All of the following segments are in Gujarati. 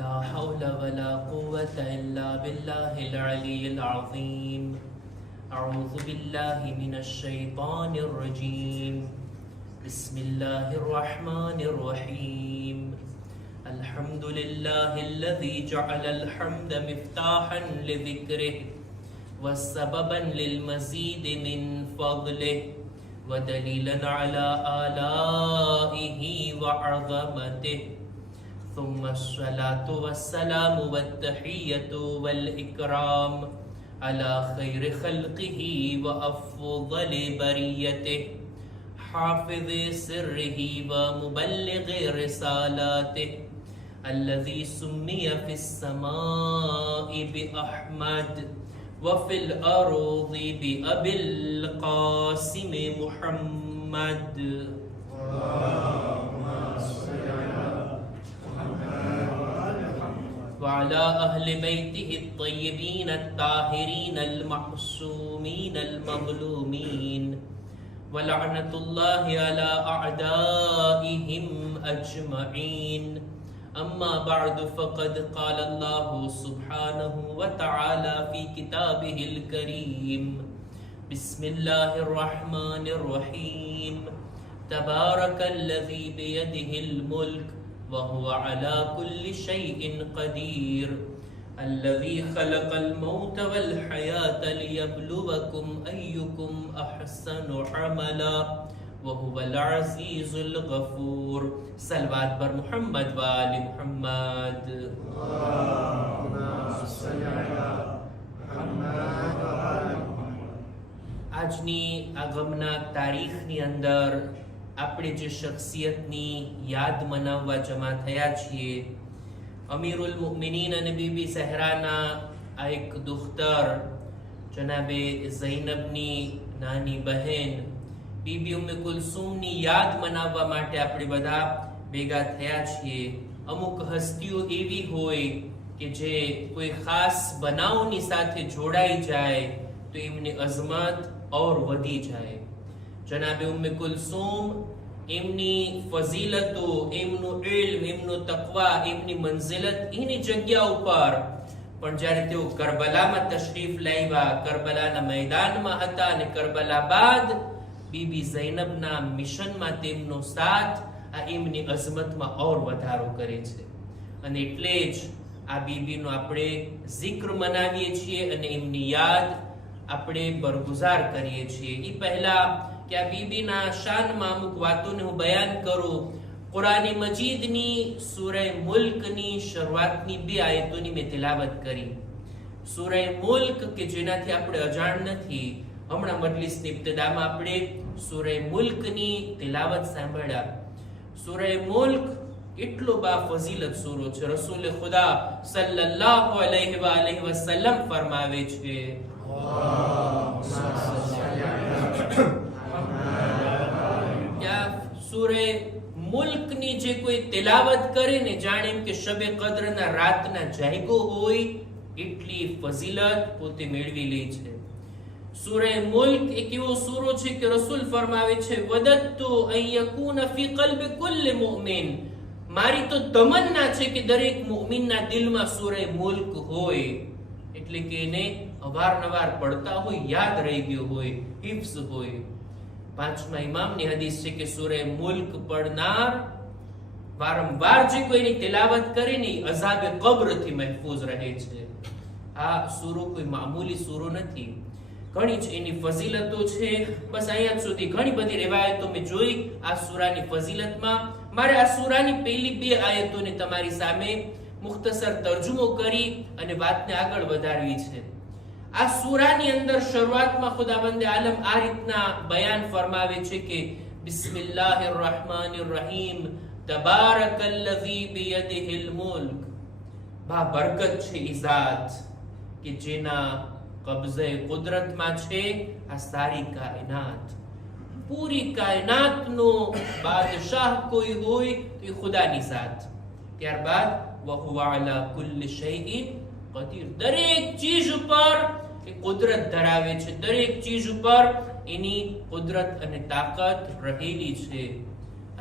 لا حول ولا قوة إلا بالله العلي العظيم. أعوذ بالله من الشيطان الرجيم. بسم الله الرحمن الرحيم. الحمد لله الذي جعل الحمد مفتاحا لذكره وسببا للمزيد من فضله ودليلا على آلائه وعظمته. ثم الصلاة والسلام والتحية والإكرام على خير خلقه وأفضل بريته حافظ سره ومبلغ رسالاته الذي سمي في السماء بأحمد وفي الأرض بأبي القاسم محمد. وعلى أهل بيته الطيبين الطاهرين المعصومين المظلومين ولعنة الله على أعدائهم أجمعين. أما بعد فقد قال الله سبحانه وتعالى في كتابه الكريم. بسم الله الرحمن الرحيم. تبارك الذي بيده الملك وهو على كل شيء قدير الذي خلق الموت والحياة ليبلوكم أيكم أحسن عملا وهو العزيز الغفور. صلوات بر محمد و آل محمد. આજની આગમના તારીખની અંદર આપણે જે શખ્સિયતની યાદ મનાવવા જમા થયા છીએ, અમીરુલ મુમિનીન અને બીબી ઝહરાના આ એક દુખ્તર જનાબે ઝૈનબની નાની બહેન બીબી ઉમ્મે કુલસુમની યાદ મનાવવા માટે આપણે બધા ભેગા થયા છીએ. અમુક હસ્તીઓ એવી હોય કે જે કોઈ ખાસ બનાવની સાથે જોડાઈ જાય તો એમની અઝમત ઓર વધી જાય. જનાબે ઉમ્મે કુલસુમ એમની ફઝીલતો, એમનું ઇલ્મ, એમનું તકવા, એમની મંઝિલત એની જગ્યા ઉપર, પણ જ્યારે તેઓ કરબલામાં તશરીફ લાવ્યા, કરબલાના મેદાનમાં હતા અને કરબલા બાદ બીબી ઝૈનબના મિશનમાં તેમનો સાથ આ એમની અઝમતમાં ઓર વધારો કરે છે. અને એટલે જ આ બીબીનો આપણે zikr મનાવીએ છીએ અને એમની યાદ આપણે બરગુજાર કરીએ છીએ. એ પહેલા કે આ બીબીના શાનમાં અમુક વાતોને હું બયાન કરું. કુરાની મજીદની સૂરે મુલ્કની શરૂઆતની બે આયતોની મેં તિલાવત કરી. સૂરે મુલ્ક કે જેનાથી આપણે અજાણ નથી, હમણાં મજલિસની ઇબ્તિદામાં આપણે સૂરે મુલ્કની તિલાવત સાંભળ્યા. સૂરે મુલ્ક એટલો બા ફઝીલત સૂરો છે. રસૂલ ખુદા સલ્લલ્લાહુ અલૈહિ વસલ્લમ ફરમાવે છે, સૂરે મુલ્કની જે કોઈ તિલાવત કરે ને જાણે એમ કે શબે કદ્રના રાતના જાયગો હોય એટલી ફઝીલત પોતે મેળવી લે છે. સૂરે મુલ્ક એક એવો સૂરો છે કે રસૂલ ફરમાવે છે, વદત્તુ અન યકૂન ફી કલ્બિ કુલ્લિ મુમિન, મારી તો તમન્ના છે કે દરેક મુમિનના દિલમાં સૂરે મુલ્ક હોય, એટલે કે એને અવારનવાર પડતા હોય, યાદ રહી ગયો હોય, હિફ્ઝ હોય. પાંચમા ઇમામની હદીસ છે કે સૂરે મુલ્ક પડનાર વારંવાર જે કોઈની તિલાવત કરે ને અઝાબે કબ્રથી મહફૂઝ રહે છે. આ સૂરો કોઈ મામૂલી સૂરો નથી, ઘણી જ એની ફઝીલતો છે. બસ અહીંયા સુધી ઘણી બધી રિવાયતો મેં જોઈ આ સૂરાની ફઝીલતમાં. મારે આ સૂરાની પહેલી બે આયતોને તમારી સામે મુખ્તસર તર્જુમો કરી અને વાતને આગળ વધારવી છે. આ સૂરાની અંદર શરૂઆતમાં ખુદાવંદે આલમ આ રીતના બયાન ફરમાવે છે કે બિસ્મિલ્લાહિર રહમાનિર રહીમ, તબારકલ્લઝી બિયદિહિલ મુલ્ક, બા બરકત છે ઈ ઝાત કે જેના કબ્ઝે કુદરતમાં છે આ સારી કાયનાત. પૂરી કાયનાતનો બાદશાહ કોઈ હોય તો એ ખુદાની ઝાત. ત્યારબાદ વહુવા અલા કુલ્લિ શૈઇન કદીર, દરેક ચીજ ઉપર એ કુદરત ધરાવે છે, દરેક ચીજ ઉપર એની કુદરત અને તાકાત રહેલી છે.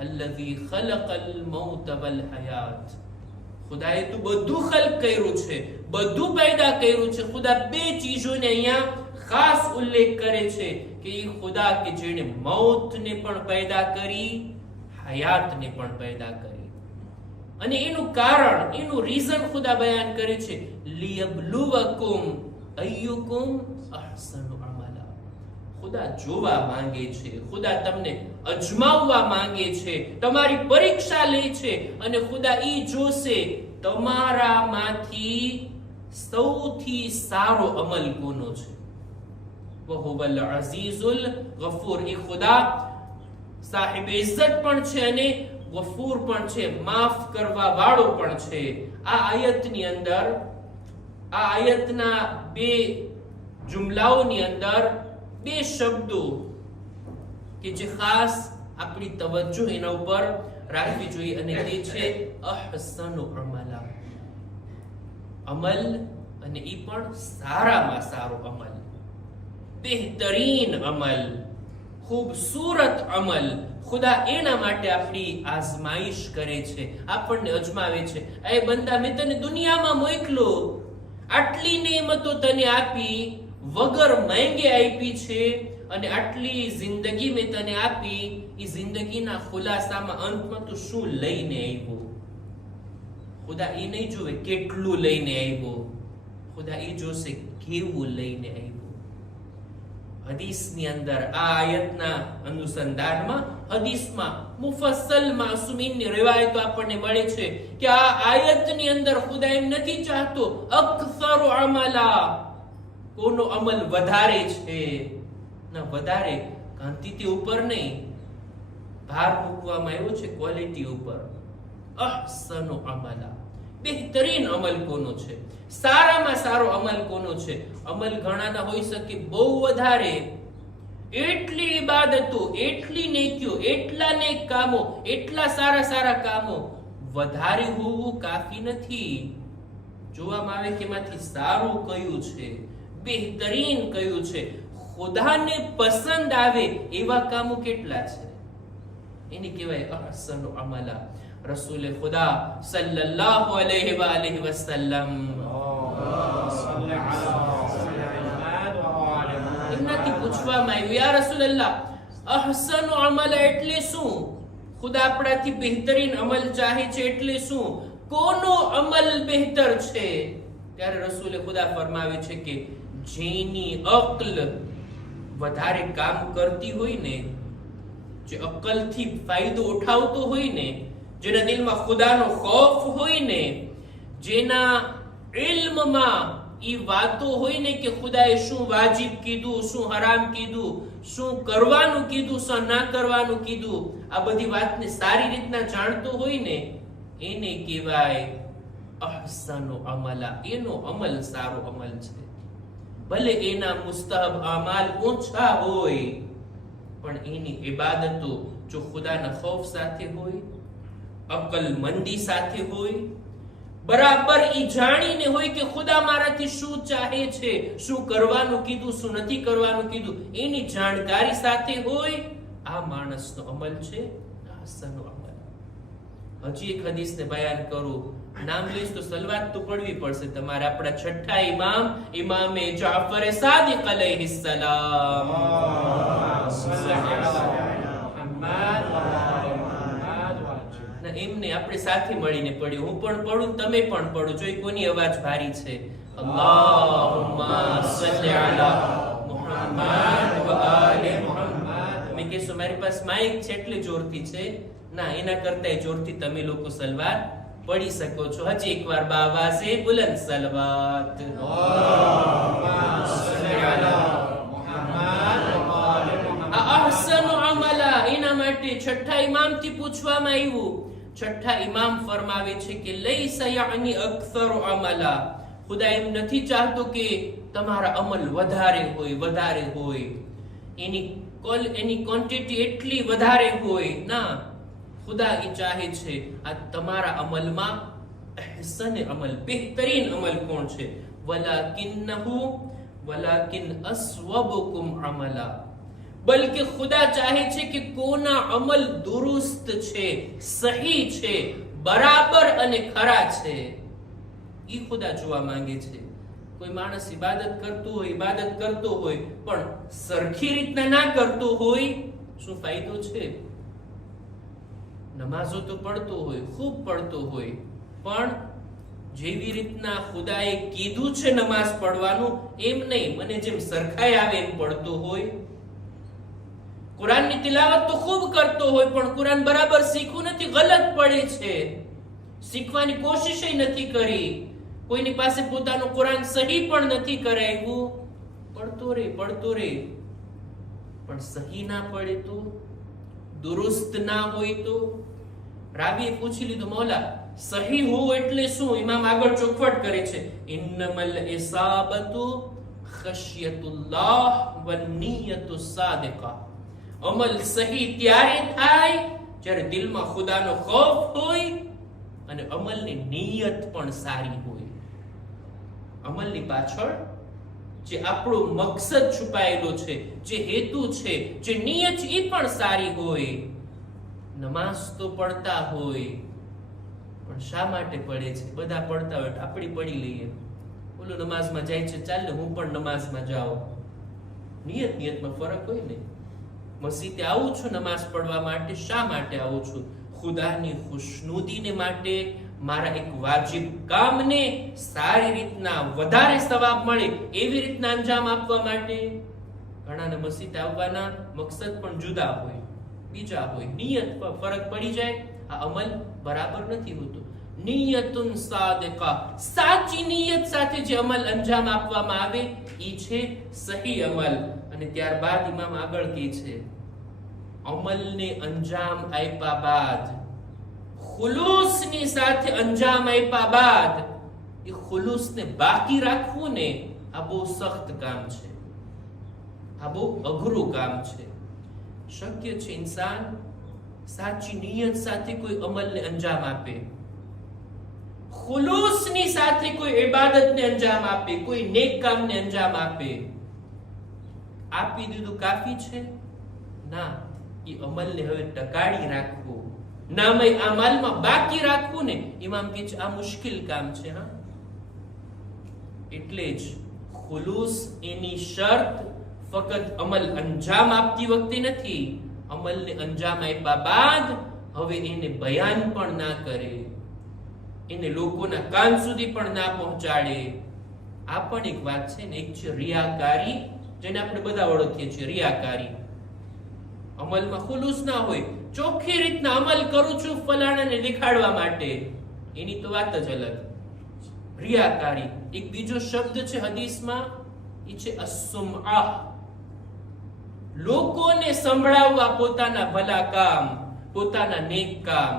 અલ્લઝી ખલકલ મૌત વલ હયાત, ખુદાએ તો બધું ખલ્ક કર્યું છે, બધું પેદા કર્યું છે. ખુદા બે ચીજોને અહીંયા ખાસ ઉલ્લેખ કરે છે કે એ ખુદા કે જેણે મૌતને પણ પેદા કરી, હયાતને પણ પેદા કરી. અને એનું કારણ, એનું રીઝન ખુદા બયાન કરે છે, લિયબ્લુવકુમ અય્યુકુમ અહસનુ અમલા. ખુદા જોવા માંગે છે, ખુદા તમને અજમાવવા માંગે છે, તમારી પરીક્ષા લે છે. અને ખુદા ઈ જોશે તમારામાંથી સૌથી સારો અમલ કોનો છે. વહુવલ અઝીઝુલ ગફૂર. એ ખુદા સાહિબ ઇજ્જત પણ છે અને ગફૂર પણ છે, માફ કરવા વાળો પણ છે. આ આયતની અંદર, આ આયતના બે જુમલાઓની અંદર બે શબ્દો કે જે ખાસ આપણી તવજ્જો એના ઉપર રાખવી જોઈએ, અને તે છે અહસનુ અમલા. અમલ, અને ઈ પણ સારામાં સારો અમલ, બેહતરીન અમલ, ખૂબસૂરત અમલ. ખુદા એના માટે આપણી આઝમાઈશ કરે છે, આપણને અજમાવે છે. એ બંદા, મેં તને દુનિયામાં મોકલો, આટલી નેમતો તને આપી, વગર માંગે આપી છે, અને આટલી જિંદગી મેં તને આપી. એ જિંદગીના ખુલાસામાં અંતમાં તું શું લઈને આવ્યો? ખુદા એ નહીં જોવે કેટલું લઈને આવ્યો, ખુદા એ જોશે કેવું લઈને આવ્યો. હદીસની અંદર આ આયતના અનુસંધાનમાં, હદીસમાં મુફસ્સલ માસુમીનની રિવાયતો આપણને મળે છે કે આ આયતની અંદર ખુદા એમ નથી ચાહતો અક્સર અમલા, કોનો અમલ વધારે છે. ના, વધારે ક્વોન્ટિટી ઉપર નહીં, ભાર મૂકવામાં આવ્યો છે ક્વોલિટી ઉપર. અહસનુ અમલા, બેહતરીન અમલ કોનો છે, સારામાં સારો અમલ કોનો છે. અમલ ઘણાના હોઈ શકે, બહુ વધારે, એટલી ઇબાદતો, એટલી નેકીઓ, એટલા નેક કામો, એટલા સારા સારા કામો. વધારે હોવું કાફી નથી. જોવામાં આવે કે એમાંથી સારું કયું છે, બેહતરીન કયું છે, ખુદાને પસંદ આવે એવા કામો કેટલા છે. એને કહેવાય અહસનુ અમલા. રસૂલ ખુદા સલ્લલ્લાહુ અલૈહિ વ આલિહિ વસલ્લમ એમનાથી પૂછવામાં આવ્યું, યા રસૂલલ્લાહ, અહસનુ અમલ એટલે શું? ખુદા આપણાથી બેહતરીન અમલ ચાહે છે એટલે શું? કોનો અમલ બેહતર છે? ત્યારે રસૂલ ખુદા ફરમાવે છે કે જેની અક્લ વધારે કામ કરતી હોય ને, જે અક્લથી ફાયદો ઉઠાવતો હોય ને, જેના દિલમાં ખુદાનો ખૌફ હોય ને, જેના ઇલ્મમાં ઈ વાતો હોય ને કે ખુદાએ શું વાજિબ કીધું, શું હરામ કીધું, શું કરવાનું કીધું, શું ના કરવાનું કીધું, આ બધી વાતને સારી રીતના જાણતો હોય ને, એને કહેવાય અહસનુ અમલા. એનો અમલ સારો અમલ છે. ભલે એના મુસ્તહબ અમાલ ઓછા હોય, પણ એની ઇબાદતો જો ખુદાના ખૌફ સાથે હોય, અકલમંદી સાથે હોય, બરાબર ઈ જાણીને હોય કે ખુદા મારાથી શું ચાહે છે, શું કરવાનું કીધું, શું નથી કરવાનું કીધું, એની જાણકારી સાથે હોય, આ માણસનો અમલ છે અહસનુ અમલ. હજી એક હદીસને બયાન કરું, નામ લઈશ તો સલવાત તો પડવી પડશે તમારે. આપણા છઠ્ઠા ઇમામ, ઇમામે જાફર સાદિક અલૈહિસ સલામ, એમને આપણે સાથે મળીને પડ્યું. હું પણ પડું, તમે પણ પડો. જો કોની અવાજ ભારી છે, અલ્લાહુમ્મા સલ્લી અલા મુહમ્મદ વ આલિ મુહમ્મદ. તમે કહેશો મારી પાસે માઇક છે એટલે જોરથી છે. ના, એના કરતા જોરથી તમે લોકો સલવાત પડી શકો છો. હજી એકવાર બાવાસે બુલંદ સલવાત. અહસનુ અમલા, એના માટે છઠ્ઠા ઇમામથી પૂછવામાં આવ્યું. છઠ્ઠા ઇમામ ફરમાવે છે કે લૈસા યાની અક્સર અમલા. ખુદા એમ નથી ચાહતો કે તમારા અમલ વધારે હોય, વધારે હોય, એની ક્વોન્ટિટી એટલી વધારે હોય. ના, ખુદા એ ચાહે છે આ તમારા અમલમાં અહસન અમલ, બેહતરીન અમલ કોણ છે? વલાકિન અસ્વબુકુમ અમલા. બલકે ખુદા ચાહે છે કે કોના અમલ દુરુસ્ત છે, સહી છે, બરાબર અને ખરા છે ઈ ખુદા જોવા માંગે છે. કોઈ માણસ ઇબાદત કરતો હોય પણ સરખી રીતના ના કરતો હોય, શું ફાયદો છે? નમાઝો તો પડતો હોય, ખૂબ પડતો હોય, પણ જેવી રીતના ખુદાએ કીધું છે નમાઝ પડવાનું એમ નહીં, મને જેમ સરખાઈ આવે એમ પડતો હોય. કુરાનની તિલાવત તો ખૂબ કરતો હોય પણ કુરાન બરાબર શીખવું નથી, ગલત પડે છે. શીખવાની કોશિશ નથી કરી, કોઈની પાસે પોતાનું કુરાન સહી પણ નથી કરાવ્યું. પડતો રે પણ સહી ના પડે તો, દુરુસ્ત ના હોય તો. રાબીએ પૂછી લીધું, મૌલા સહી હોવું એટલે શું? ઇમામ આગળ ચોખવટ કરે છે, ઇન્નમલ ઇસાબતુ ખશ્યતુલ્લાહ વનિયતુ સાદિકા. અમલ સહી ત્યારે થાય જ્યારે દિલમાં ખુદાનો ખૌફ હોય અને અમલની નિયત પણ સારી હોય. અમલની પાછળ જે આપણો મકસદ છુપાયેલો છે, જે હેતુ છે, જે નિયત એ પણ સારી હોય. નમાઝ તો પડતા હોય પણ શા માટે પડે છે? બધા પડતા હોય આપણી પડી લઈએ. બોલો નમાઝમાં જાય છે, ચાલ ને હું પણ નમાઝમાં જાઉં. નિયતમાં ફરક હોય ને. મસ્જિદે આવું છું નમાઝ પડવા માટે, શા માટે આવું છું? ખુદાની ખુશનુદીને માટે, મારા એક વાજિબ કામને સારી રીતના વધારે સવાબ મળે એવી રીતના અંજામ આપવા માટે. ઘણાના મસ્જિદ આવવાના મકસદ પણ જુદા હોય, બીજા હોય. નિયત પર ફરક પડી જાય. આ અમલ બરાબર નથી હોતો. નિયતુન સાદિકા, સાચી નિયત સાથે જે અમલ અંજામ આપવામાં આવે ઈ છે સહી અમલ. અને ત્યારબાદ ઇમામ આગળ કહે છે, અમલને અંજામ આપ્યા બાદ, ખુલૂસની સાથે અંજામ આપ્યા બાદ એ ખુલૂસને બાકી રાખવું ને, આ બહુ સખ્ત કામ છે, આ બહુ અઘરું કામ છે. શક્ય છે ઇન્સાન સાચી નિયત સાથે કોઈ અમલને અંજામ આપે, ખુલૂસની સાથે કોઈ ઇબાદતને અંજામ આપે, કોઈ નેક કામને અંજામ આપે. આપી દીધું કાફી છે? ના, એ અમલને હવે ટકાડી રાખવું, નામય અમલમાં બાકી રાખવું ને, ઇમામ કહે છે આ મુશ્કેલ કામ છે. હા, એટલે જ ખુલૂસ એની શરત ફક્ત અમલ અંજામ આપતી વખતે નથી, અમલને અંજામ આપ્યા બાદ હવે એને બયાન પણ ના કરે, એને લોકોના કાન સુધી પણ ના પહોંચાડે. આ પણ એક વાત છે ને. એક છે રિયાકારી, જેને આપણે બધા ઓળખીએ છીએ, રિયાકારી. અમલમાં ખુલૂસ ના હોય, ચોખ્ખી રીતના અમલ કરું છું ફલાણાને દેખાડવા માટે, એની તો વાત જ અલગ. રિયાકારી. એક બીજો શબ્દ છે હદીસમાં, એ છે અસુમઆ. લોકોને સંભળાવવા પોતાના ભલા કામ, પોતાના નેક કામ,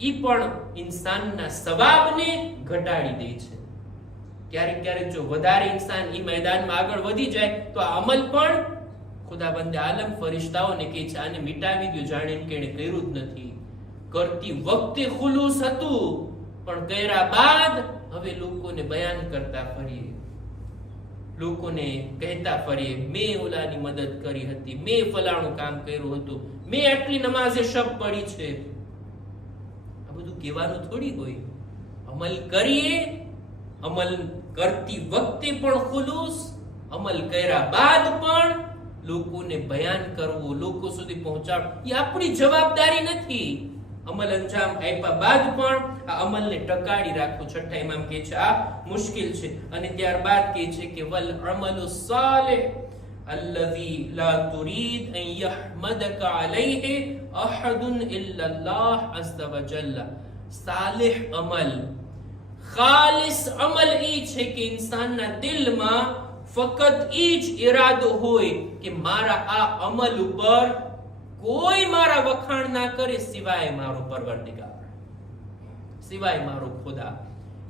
ઈ પણ ઇન્સાનના સવાબને ઘટાડી દે છે. ક્યારેક જો વધારે ઇન્સાન ઈ મેદાનમાં આગળ વધી જાય તો આ અમલ પણ ખુદાબંદે આલમ ફરિશ્તાઓને કહે છે આને મિટાવી દો, જાણે કે એને કર્યું જ નથી. કરતી વખતે ખુલૂસ હતું પણ કર્યા બાદ હવે લોકોને બયાન કરતા ફરીએ, લોકોને કહેતા ફરીએ, મેં ઓલાની મદદ કરી હતી, મેં ફલાણું કામ કર્યું હતું, મેં આટલી નમાઝે શબ પડી છે. આ બધું કહેવાનું થોડી હોય. અમલ કરીએ, અમલ કરતી વખતે પણ ખુલૂસ, અમલ કર્યા બાદ પણ લોકોને બયાન કરવું, લોકો સુધી પહોંચાડવું, એ આપણી જવાબદારી નથી. અમલ અંજામ આપ્યા બાદ પણ આ અમલને ટકાડી રાખવું, છઠ્ઠા ઇમામ કહે છે આ મુશ્કેલ છે. અને ત્યારબાદ કહે છે કે વલ અમલુ સાલિહ અલ્લઝી લા તુરીદ અન યહમદકા અલૈહિ અહદુન ઇલ્લા અલ્લાહ અઝ્ઝ વ જલ્લ. સાલિહ અમલ, ખાલિસ અમલ એ છે કે ઇન્સાનના દિલમાં ફક્ત એ જ ઈરાદો હોય કે મારા આ અમલ ઉપર કોઈ મારા વખાણ ના કરે સિવાય મારો પરવરદિગાર, સિવાય મારો ખુદા.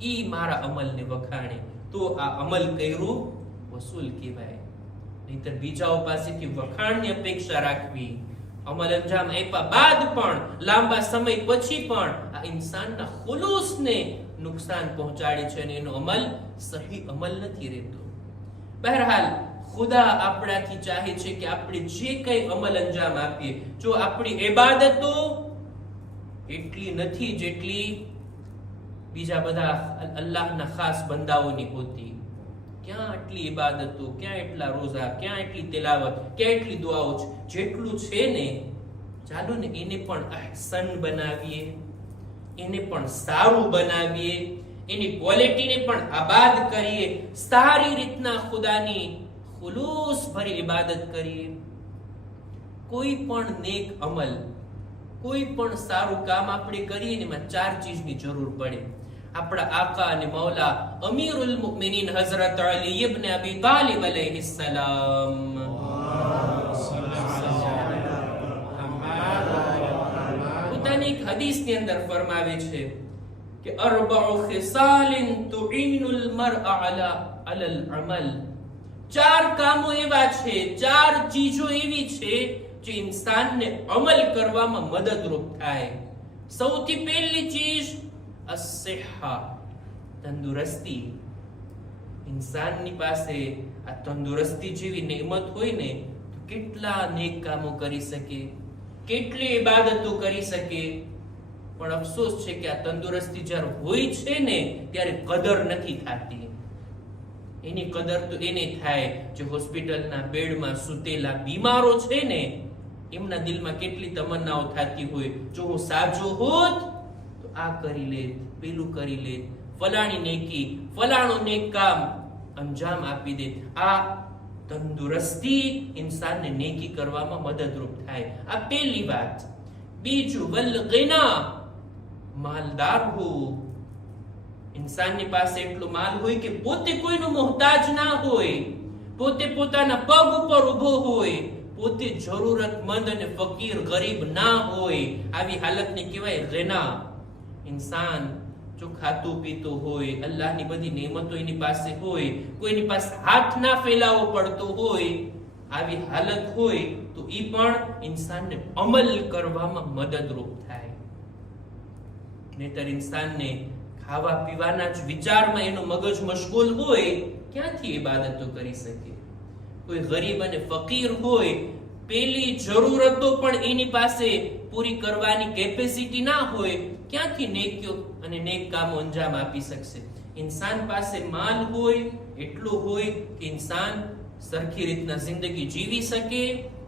ઈ મારા અમલને વખાણે તો આ અમલ કર્યું વસૂલ કહેવાય. નહીતર બીજાઓ પાસેથી વખાણની અપેક્ષા રાખવી, અમલ અંજામ આપ્યા બાદ પણ લાંબા સમય પછી પણ આ ઇન્સાનના ખુલૂસને નુકસાન પહોંચાડે છે અને એનો અમલ સહી અમલ નથી રહેતો. બહરહાલ ખુદા આપણાથી ચાહે છે કે આપણે જે કઈ અમલ અંજામ આપીએ, જો આપણી ઇબાદતો એટલી નથી જેટલી બીજા બધા અલ્લાહના ખાસ બંદાઓની હોતી. ક્યાં આટલી ઇબાદતો, ક્યાં એટલા રોઝા, ક્યાં એટલી તિલાવત, ક્યાં એટલી દુઆઓ છે. જેટલું છે ને, ચાલો ને એને પણ અહસન બનાવીએ, એને પણ સારું બનાવીએ, એની ક્વોલિટીને પણ આબાદ કરીએ, સારી રીતના ખુદાની ખુલૂસ ભરી ઇબાદત કરીએ. કોઈ પણ નેક અમલ, કોઈ પણ સારું કામ આપણે કરીએ ને એમાં 4 ચીજની જરૂર પડે. આપણા આકા અને મૌલા અમીરુલ મુમિનીન હઝરત અલી ઇબ્ન અબી તાલિબ અલૈહિસ સલામ પોતાની એક હદીસની અંદર ફરમાવે છે કે અરબઉ ખિસાલિન તુઈનુલ મર'a અલલ અમલ. 4 કામો એવા છે, 4 ચીજો એવી છે જે ઇન્સાનને અમલ કરવામાં મદદરૂપ થાય. સૌથી પહેલી ચીજ અસ્સિહા, તંદુરસ્તી. ઇન્સાનની પાસે આ તંદુરસ્તી જેવી નેમત હોય ને તો કેટલા નેક કામો કરી શકે, કેટલી ઇબાદતો કરી શકે. પણ અફસોસ છે કે આ તંદુરસ્તી જ્યારે હોય છે ને ત્યારે કદર નથી થતી. એની કદર તો એને થાય જે હોસ્પિટલના બેડમાં સૂતેલા બીમારો છે ને, એમના દિલમાં કેટલી તમન્નાઓ થતી હોય, જો હું સાજો હોત તો આ કરી લેત, પેલું કરી લેત, ફલાણી નેકી, ફલાણું નેક કામ અંજામ આપી દેત. આ તંદુરસ્તી ઇન્સાનને નેકી કરવામાં મદદરૂપ થાય. આ પહેલી વાત. બીજું વલ ગિના, માલદાર હોવું. ઇન્સાનની પાસે એટલો માલ હોય કે પોતે કોઈનો મોહતાજ ના હોય, પોતે પોતાના પગ ઉપર ઊભો હોય, પોતે જરૂરતમંદ અને ફકીર ગરીબ ના હોય. આવી હાલતને કહેવાય ગિના. ઇન્સાન જો ખાતું પીતું હોય, અલ્લાહની બધી નેમતો એની પાસે હોય, કોઈની પાસે હાથ ના ફેલાવો પડતો હોય, આવી હાલત હોય તો ઈ પણ ઇન્સાનને અમલ કરવામાં મદદરૂપ થાય. નહીતર ઇન્સાનને ખાવા પીવાના જ વિચારમાં એનો મગજ મશગુલ હોય, ક્યાંથી ઇબાદતો કરી શકે? કોઈ ગરીબ અને ફકીર હોય, પેલી જરૂરતો પણ એની પાસે પૂરી કરવાની કેપેસિટી ના હોય, ક્યાંથી નેકીઓ અને નેક કામો અંજામ આપી શકશે? ઇન્સાન પાસે માલ હોય, એટલો હોય કે ઇન્સાન સરખી રીતના જિંદગી જીવી શકે,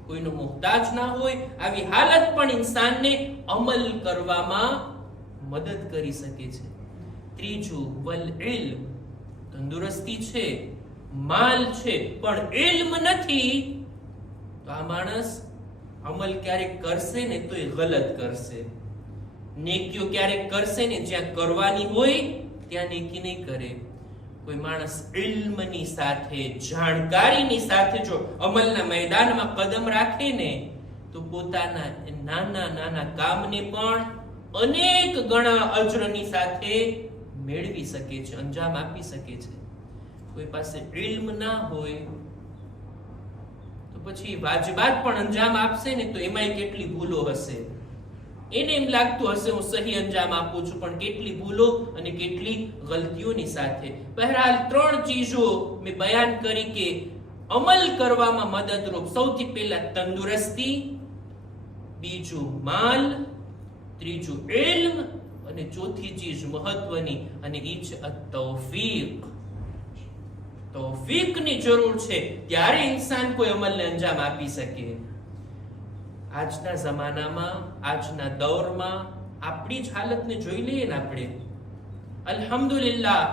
કોઈનો મુહતાજ ના હોય. આવી હાલત પણ ઇન્સાનને અમલ કરવામાં મદદ કરી શકે છે. ત્રીજું વલ ઇલ્મ, તંદુરસ્તી છે, માલ છે, પણ ઇલ્મ નથી તો આ માણસ અમલ ક્યારેક કરશે ને તો એ ગલત કરશે. નેકીઓ ક્યારેક કરશે ને જ્યાં કરવાની હોય ત્યાં નેકી નહીં કરે. કોઈ માણસ ઇલ્મની સાથે, જાણકારીની સાથે જો અમલના મેદાનમાં કદમ રાખે ને તો પોતાના નાના નાના કામને પણ અનેક ગણા અજરની સાથે મેળવી શકે છે, અંજામ આપી શકે છે. કોઈ પાસે ઇલ્મ ના હોય તો પછી વાજબાત પણ અંજામ આપશે ને તો એમાં કેટલી ભૂલો હશે. એને એમ લાગતું હશે હું સહી અંજામ આપું છું, પણ કેટલી ભૂલો અને કેટલી ગલતીઓની સાથે. બહરહાલ 3 ચીજો મેં બયાન કરી કે અમલ કરવામાં મદદરૂપ. સૌથી પહેલા તંદુરસ્તી, બીજું માલ, ત્રીજું ઇલ્મ અને ચોથી ચીજ મહત્વની અને ઈ છે તૌફીક. તૌફીકની જરૂર છે ત્યારે ઇન્સાન કોઈ અમલને અંજામ આપી શકે. આજના જમાનામાં, આજના દૌરમાં આપણી જ હાલતને જોઈ લઈએ ને આપણે. અલ્હમ્દુલિલ્લાહ,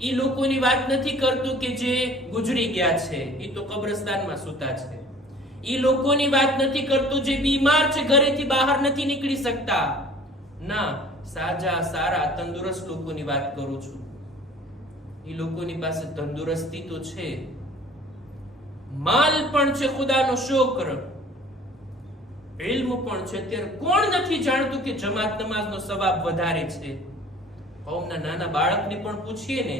ઈ લોકોની વાત નથી કરતું કે જે ગુજરી ગયા છે, ઈ તો કબ્રસ્તાનમાં સૂતા છે. ઈ લોકોની વાત નથી કરતું જે બીમાર છે, ઘરેથી બહાર નથી નીકળી શકતા. ના, સાજા સારા તંદુરસ્ત લોકોની વાત કરું છું. ઈ લોકોની પાસે તંદુરસ્તી તો છે, માલ પણ છે, ખુદાનો શુક્ર, ઇલ્મ પણ છે. ત્યારે કોણ નથી જાણતું કે જમાત નમાઝનો સવાબ વધારે છે? કૌમના નાના બાળકને પણ પૂછીએ ને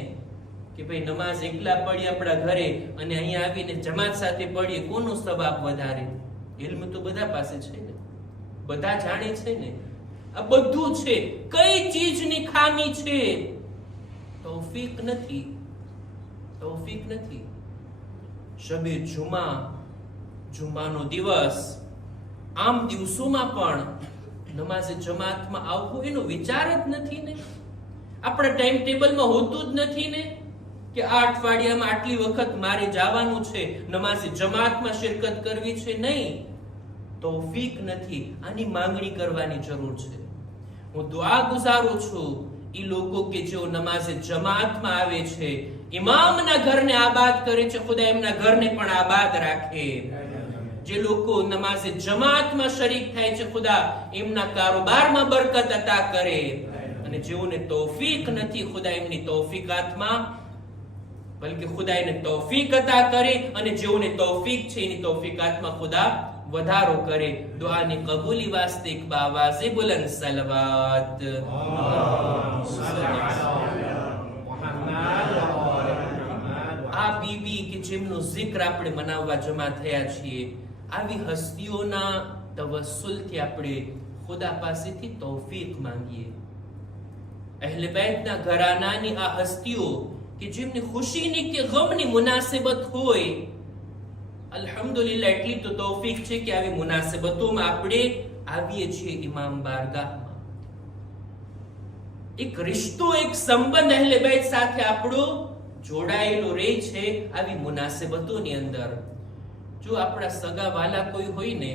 કે ભાઈ નમાઝ એકલા પડી આપણા ઘરે અને અહીંયા આવીને જમાત સાથે પડીએ, કોનો સવાબ વધારે? ઇલ્મ તો બધા પાસે છે ને, બધા જાણે છે ને. આ બધું છે. કઈ ચીજની ખામી છે? તૌફીક નથી. તૌફીક નથી. શબે જુમાનો દિવસ, આમ દિવસોમાં પણ નમાઝે જમાતમાં આવવું એનો વિચાર જ નથી ને, આપણા ટાઈમ ટેબલમાં હોતું જ નથી ને કે આ અઠવાડિયામાં આટલી વખત મારે જવાનું છે, નમાઝે જમાતમાં શિરકત કરવી છે. નહીં, તૌફીક નથી. આની માંગણી કરવાની જરૂર છે. હું દુઆ ગુજારું છું ઈ લોકો કે જેઓ નમાઝે જમાતમાં આવે છે, ઇમામના ઘરને આબાદ કરે છે, ખુદા એમના ઘરને પણ આબાદ રાખે. જે લોકો નમાઝે જમાતમાં શરીક થાય છે, ખુદા એમના કારોબારમાં બરકત અતા કરે. અને જેઓને તૌફીક નથી, ખુદા એમની તૌફીકાતમાં બલકે ખુદા એને તૌફીક અતા કરે. અને જેઓને તૌફીક છે એની તૌફીકાતમાં ખુદા વધારો કરે. દુઆની કબૂલી વાસ્તે એક બાવાઝે બુલંદ સલવાત. આ બીબી કે જેમનો જિક્ર આપણે મનાવવા જમા થયા છીએ, આવી હસ્તીઓના તવસ્સુલથી આપણે ખુદા પાસેથી તૌફીક માંગીએ. અહેલે બેતના ઘરાનાની આ હસ્તીઓ કે જેમની ખુશીની કે ગમની મુનાસિબત હોય, અલ્હમ્દુલિલ્લાહ એટલી તો તૌફીક છે કે આવી મુનાસિબતોમાં આપણે આવીએ છીએ ઇમામ બારગાહમાં. એક રિશ્તો, એક સંબંધ અહેલે બેત સાથે આપણો જોડાયેલો રહે છે આવી મુનાસિબતોની અંદર. જો આપણા સગા વાલા કોઈ હોય ને,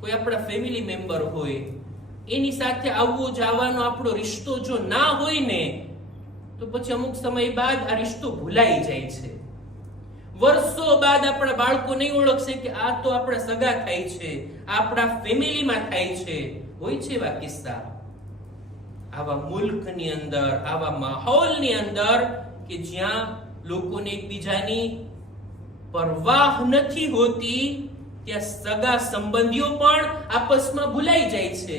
કોઈ આપણા ફેમિલી મેમ્બર હોય, એની સાથે આવવો જવાનો આપણો રિશ્તો જો ના હોય ને, તો પછી અમુક સમય બાદ આ રિશ્તો ભૂલાઈ જાય છે. વર્ષો બાદ આપણા બાળકો નહીં ઓળખશે કે આ તો આપણા સગા થાય છે, આપણા ફેમિલીમાં થાય છે. હોય છે એવા કિસ્સા. આવા મુલ્કની અંદર, આવા માહોલની અંદર કે જ્યાં લોકોને એકબીજાની પરવાહ નથી હોતી, ત્યાં સગા સંબંધીઓ પણ આપસમાં ભૂલાઈ જાય છે.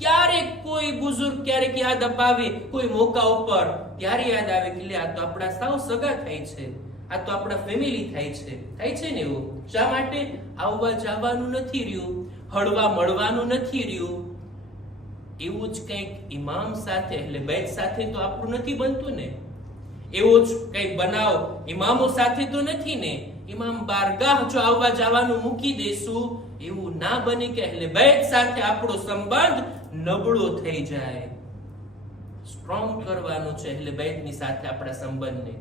ક્યારેક કોઈ બુઝુર્ગ ક્યારેક યાદ અપાવે કોઈ મોકા ઉપર, ત્યારે યાદ આવે કે લે આ તો આપણા સાવ સગા થાય છે, આ તો આપણા ફેમિલી થાય છે ને. એવું શા માટે? આવવા જવાનું નથી રહ્યું, હળવા મળવાનું નથી રહ્યું. એવું જ કંઈક ઇમામ સાથે, એટલે બેત સાથે તો આપણું નથી બનતું ને. એવો જ કંઈક બનાવ ઇમામો સાથે તો નથી ને. ઇમામ બારગાહ જો આવવા જવાનું મૂકી દેશું, એવું ના બને કે અહેલે બેત સાથે આપણો સંબંધ નબળો થઈ જાય. સ્ટ્રોંગ કરવાનો છે અહેલે બેતની સાથે આપણા સંબંધને.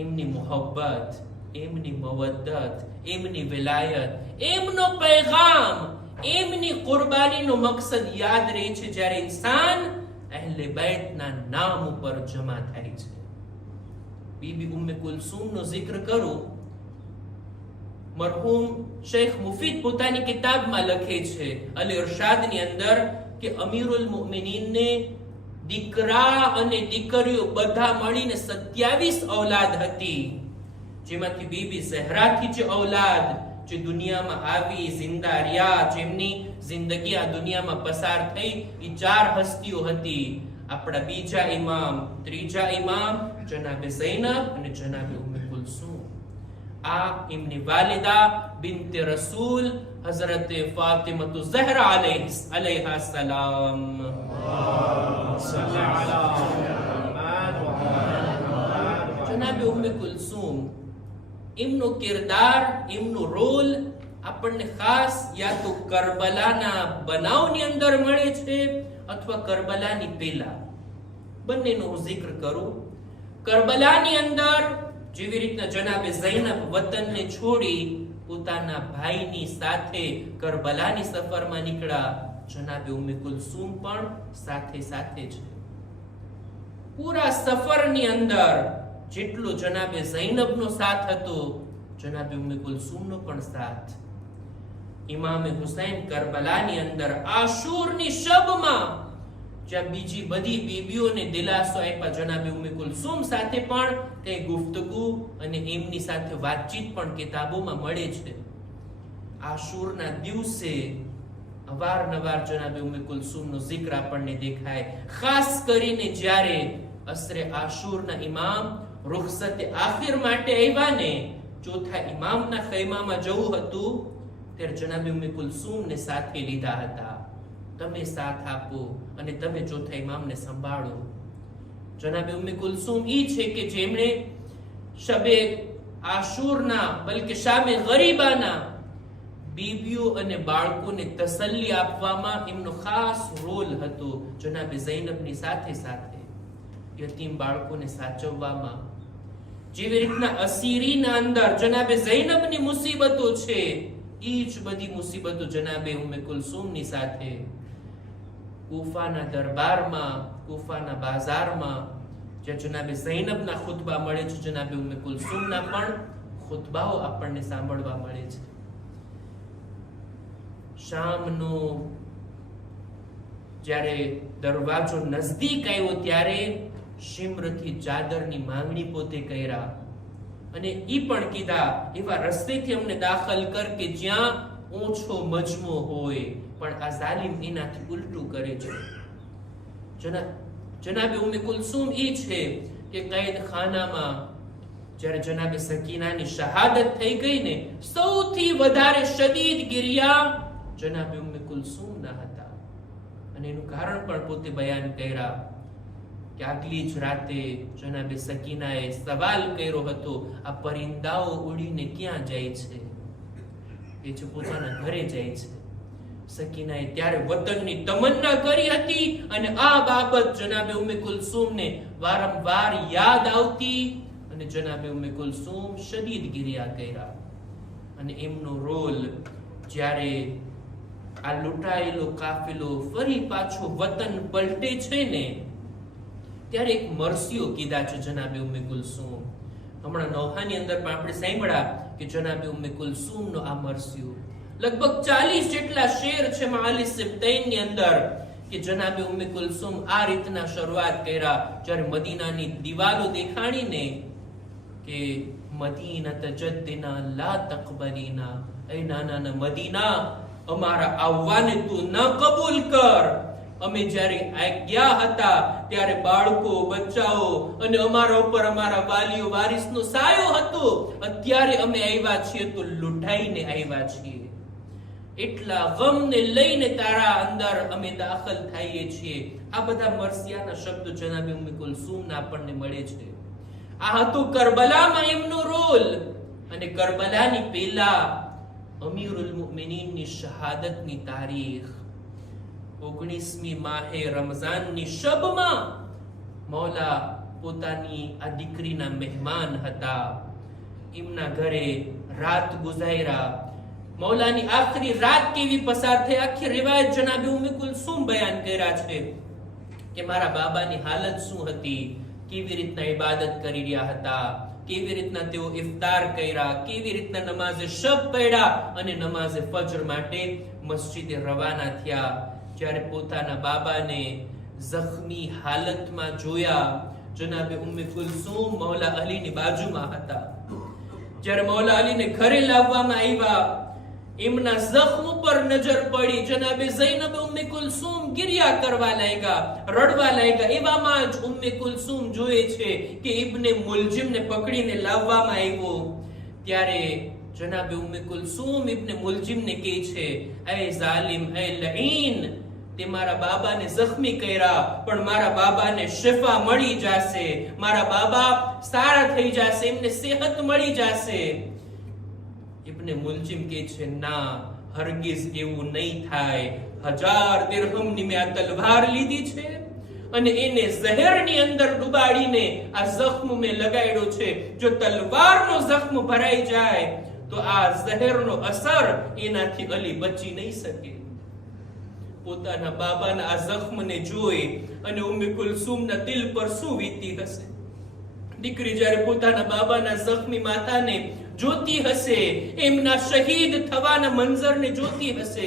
એમની મોહબ્બત, એમની મવદ્દત, એમની વિલાયત, એમનો પૈગામ, એમની કુરબાનીનો મકસદ યાદ રહે છે જ્યારે ઇન્સાન અહેલે બેતના નામ ઉપર જમા થાય છે. બીબી ઉમ્મે કુલસુમનો જિક્ર કરું. મરહૂમ શેખ મુફીદ પોતાની કિતાબમાં લખે છે અલ ઇરશાદની અંદર કે અમીરુલ મુમિનીનને દીકરા અને દીકરીઓ બધા મળીને 27 ઔલાદ હતી, જેમાંથી બીબી ઝહરાથી જે ઔલાદ જે દુનિયામાં આવી, જિંદા રહ્યા, જેમની જિંદગી આ દુનિયામાં પસાર થઈ, એ 4 હસ્તીઓ હતી. આપણા બીજા ઇમામ, ત્રીજા ઇમામ જનાબે ઝૈનબ અને જનાબે ઉમ્મે કુલસુમ. આ એમની વાલિદા બિન્તે રસૂલ હઝરત ફાતિમતુ ઝહરા અલૈહા સલામ. જનાબે ઉમ્મે કુલસુમ, એમનો કિરદાર, એમનો રોલ આપણને ખાસ યા તો કરબલાના બનાવની અંદર મળે છે અથવા કરબલાની પહેલા. બંનેનો હું જિક્ર કરું. કરબલાની અંદર જેવી રીતના જનાબે ઝૈનબ વતનને છોડી પોતાના ભાઈની સાથે કરબલાની સફરમાં નીકળ્યા, જનાબે ઉમ્મે કુલસુમ પણ સાથે સાથે છે. પૂરા સફરની અંદર જેટલો જનાબે ઝૈનબનો સાથ હતો, જનાબે ઉમ્મે કુલસુમનો પણ સાથ. ઇમામે હુસૈન કરબલાની અંદર આશુરની શબમાં જ્યાં બીજી બધી બીબીઓને દિલાસો આપ્યા, જનાબે ઉમ્મે કુલસુમ સાથે પણ તે ગુફ્તગુ અને એમની સાથે વાતચીત પણ કિતાબોમાં મળે છે. આશુરના દિવસે અવારનવાર જનાબે ઉમ્મે કુલસુમનો જિક્ર આપણને દેખાય. ખાસ કરીને જ્યારે અસરે આશુરના ઇમામ રૂખસતે આખિર માટે આવ્યા ને, ચોથા ઇમામના ખૈમામાં જવું હતું, ત્યારે જનાબે ઉમ્મે કુલસુમને સાથે લીધા હતા. તમે સાથ આપો અને તમે ચોથા ઇમામને સંભાળો. જનાબે ઉમ્મે કુલસુમ ઈ છે કે જેમણે શબે આશુરના બલકે શામે ગરીબાના બીબીઓ અને બાળકોને તસલ્લી આપવામાં એમનો ખાસ રોલ હતો. જનાબે ઝૈનબની સાથે સાથે યતીમ બાળકોને સાચવવામાં, જેવી રીતના અસીરીના અંદર જનાબે ઝૈનબની મુસીબતો છે, એ જ બધી મુસીબતો જનાબે ઉમ્મે કુલસુમની સાથે કૂફાના દરબારમાં, કૂફાના બાજારમાં જ્યાં જનાબે ઝૈનબના ખુતબા મળે છે, જનાબે ઉમ્મે કુલસુમના પણ ખુતબાઓ આપણને સાંભળવા મળે છે. શામનો જ્યારે દરવાજો નજદીક આવ્યો ત્યારે શિમ્રથી ચાદરની માંગણી પોતે કર્યા અને ઈ પણ કીધા એવા રસ્તેથી અમને દાખલ કર કે જ્યાં ઓછો મજમો હોય, પણ આ જાલિમ એનાથી ઉલટું કરે છે. જનાબે ઉમ્મે કુલસુમ ઈ છે કે કૈદખાનામાં જ્યારે જનાબે સકીનાની શહાદત થઈ ગઈ ને, સૌથી વધારે શદીદ ગિરિયા જનાબે ઉમ્મે કુલસુમ ના હતા. અને એનું કારણ પણ પોતે બયાન કર્યા કે આગલી જ રાતે જનાબે સકીનાએ સવાલ કર્યો હતો, આ પરિંદાઓ ઉડીને ક્યાં જાય છે? એ છે પોતાના ઘરે જાય છે. સકીનાએ ત્યારે વતનની તમન્ના કરી હતી અને આ બાબત જનાબે ઉમ્મે કુલસુમને વારંવાર યાદ આવતી અને જનાબે ઉમ્મે કુલસુમ શદીદ ગિરિયા કર્યા. અને એમનો રોલ જ્યારે આ લૂંટાયેલો કાફિલો ફરી પાછો વતન પલટે છે ને, ત્યારે એક મરસીઓ કીધા છે જનાબે ઉમ્મે કુલસુમ. હમણાં નોહાની અંદર પણ આપણે સાંભળ્યા કે જનાબે ઉમ્મે કુલસુમનો આ મરસીઓ લગભગ 40 જેટલા શેર છે માલી સિબ્તૈનની અંદર કે જનાબે ઉમ્મે કુલસુમ આ રીતના શરૂઆત કર્યા જ્યારે મદીનાની દિવાલો દેખાણીને કે મદીનત જદ્દિના લા તકબલીના, એ નાના મદીના અમારા આવવાને તું ન કબૂલ કર. અમે જ્યારે ગયા હતા ત્યારે બાળકો, બચ્ચાઓ અને અમારા ઉપર અમારા વાલીઓ વારિસનો સાયો હતો. અત્યારે અમે આવ્યા છીએ તો લૂંટાઈને આવ્યા છીએ. એટલા ગમને લઈને તારા અંદર અમે દાખલ થઈએ છીએ. આ બધા મરસિયાના શબ્દો જનાબે ઉમ્મે કુલસુમના આપણને મળે છે. આ હતું કરબલામાં એમનો રોલ. અને કરબલાની પહેલા અમીરુલ મુમિનીનની શહાદતની તારીખ 19મી માહે રમઝાનની શબમાં મૌલા પોતાની આ દીકરીના મહેમાન હતા. એમના ઘરે રાત ગુજાર્યા. મૌલાની આખરી રાત કેવી પસાર થઈ આખી રિવાયત જનાબે ઉમ્મે કુલસુમ બયાન કર્યા છે કે મારા બાબાની હાલત શું હતી, કેવી રીતના ઇબાદત કરી રહ્યા હતા, કેવી રીતના તેઓ ઇફતાર કર્યા, કેવી રીતના નમાઝે શબ પડ્યા અને નમાઝે ફજર માટે મસ્જિદે રવાના થયા. જ્યારે પોતાના બાબાને જખ્મી હાલતમાં જોયા, જનાબે ઉમ્મે કુલસુમ મૌલા અલીની બાજુમાં હતા. જ્યારે મૌલા અલીને ઘરે લાવવામાં આવ્યા, એમના જખ્મ પર નજર પડી. જનાબે ઝૈનબ ઉમ્મે કુલસુમ ગિરિયા કરવા લાગ્યા, રડવા લાગ્યા. એવામાં જ ઉમ્મે કુલસુમ જોયે છે કે ઇબ્ને મુલજિમને પકડીને લાવવામાં આવ્યો. ત્યારે જનાબે ઉમ્મે કુલસુમ ઇબ્ને મુલજિમને કહે છે, એ જાલિમ, એ લઈન, તે મારા બાબાને જખ્મી કર્યા, પણ મારા બાબાને શિફા મળી જશે, મારા બાબા સારા થઈ જશે, એમને સેહત મળી જશે. ઇબ્ને મુલજિમ કહે છે, ના, હરગિઝ એવું નહીં થાય. 1000 દિરહમની મેં આ તલવાર લીધી છે અને એને ઝહેરની અંદર ડુબાડીને આ જખ્મ મેં લગાડ્યો છે. જો તલવારનો જખ્મ ભરાઈ જાય તો આ ઝહેરનો અસર એનાથી અલી બચી નહીં શકે. પોતાના બાબાના આ જખ્મને જોઈ અને ઉમ્મે કુલસુમના દિલ પર શું વીતી હશે. દીકરી જ્યારે પોતાના બાબાના જખ્મી માથાને જોતી હશે, એમના શહીદ થવાના મંઝરને જોતી હશે,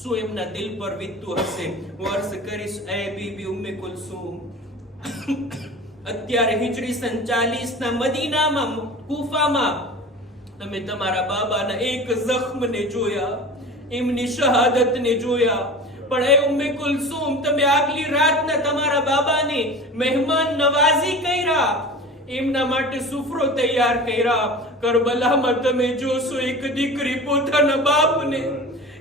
શું એમના દિલ પર વીતતું હશે. હું અર્ઝ કરીશ, એ બીબી ઉમ્મે કુલસુમ, અત્યારે હિજરી સન 40 ના મદીનામાં, કૂફામાં તમે તમારા બાબાના એક જખ્મને જોયા, એમની શહાદતને જોયા, પણ એ ઉમ્મે કુલસુમ તમે આગલી રાતના તમારા બાબાને મહેમાન નવાઝી કર્યા, એમના માટે સુફરો તૈયાર કર્યા. કરબલામાં તમે જોશો એક દીકરી પોતાના બાપને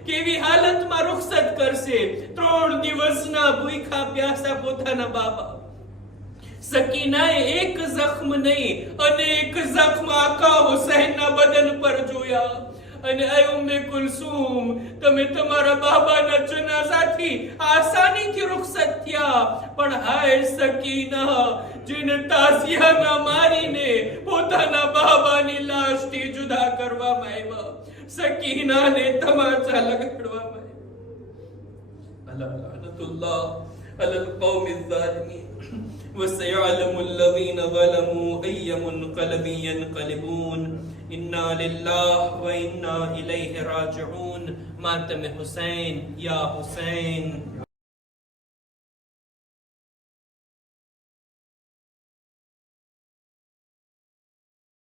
કેવી હાલતમાં રૂખસત કરશે. 3 દિવસના ભૂખ્યા પ્યાસા પોતાના બાબા. સકીનાએ એક જખ્મ નહીં, અનેક જખ્મ આકા હુસૈનના બદન પર જોયા. અને એ ઉમ્મે કુલસુમ, તમે તમારા બાબાના જનાઝાથી આસાનીથી રૂખસત થયા, પણ હાય સકીના, જેને તાઝિયાના મારીને પોતાના બાબાની લાશથી જુદા કરવામાં આવ્યા, સકીનાને તમાચા લગાડવામાં આવ્યા. અલા લઅનતુલ્લાહ અલલ કૌમિઝ ઝાલિમીન وسيعلم الذين ظلموا أي منقلب ينقلبون إنا لله وإنا إليه راجعون. ماتم حسین یا حسین.